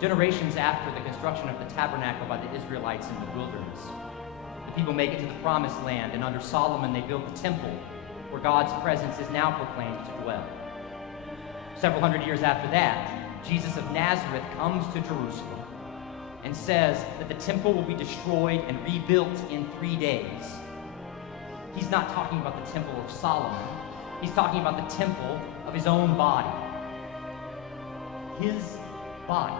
Generations after the construction of the tabernacle by the Israelites in the wilderness, the people make it to the promised land, and under Solomon they build the temple where God's presence is now proclaimed to dwell. Several hundred years after that, Jesus of Nazareth comes to Jerusalem and says that the temple will be destroyed and rebuilt in 3 days. He's not talking about the temple of Solomon. He's talking about the temple of his own body. His body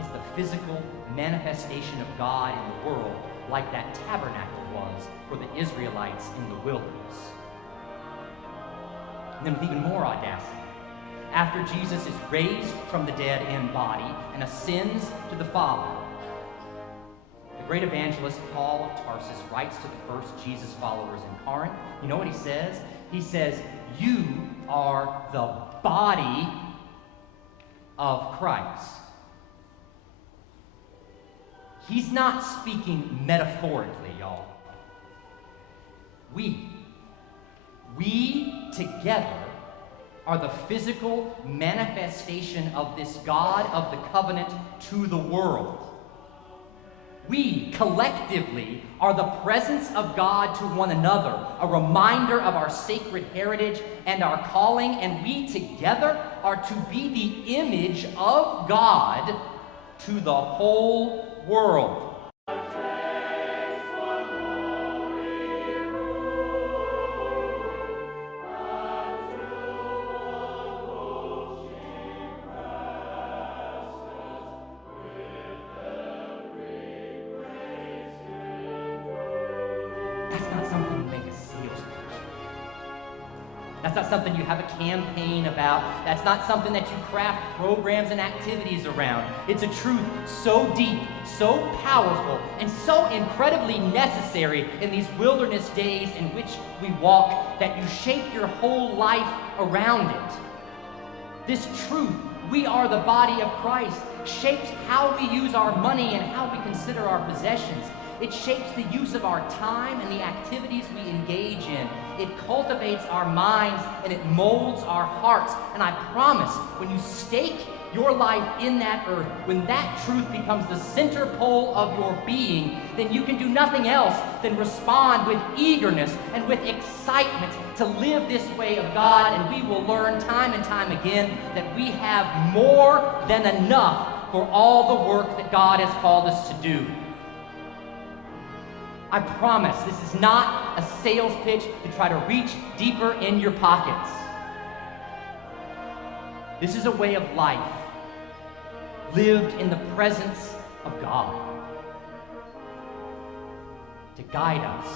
is the physical manifestation of God in the world, like that tabernacle was for the Israelites in the wilderness. And then with even more audacity, after Jesus is raised from the dead in body and ascends to the Father, the great evangelist Paul of Tarsus writes to the first Jesus followers in Corinth. You know what he says? He says, "You are the body of Christ." He's not speaking metaphorically, y'all. We together are the physical manifestation of this God of the covenant to the world. We collectively are the presence of God to one another, a reminder of our sacred heritage and our calling, and we together are to be the image of God to the whole world. That's not something you make a sales pitch. That's not something you have a campaign about. That's not something that you craft programs and activities around. It's a truth so deep, so powerful, and so incredibly necessary in these wilderness days in which we walk that you shape your whole life around it. This truth, we are the body of Christ, shapes how we use our money and how we consider our possessions. It shapes the use of our time and the activities we engage in. It cultivates our minds and it molds our hearts. And I promise, when you stake your life in that earth, when that truth becomes the center pole of your being, then you can do nothing else than respond with eagerness and with excitement to live this way of God. And we will learn time and time again that we have more than enough for all the work that God has called us to do. I promise this is not a sales pitch to try to reach deeper in your pockets. This is a way of life lived in the presence of God to guide us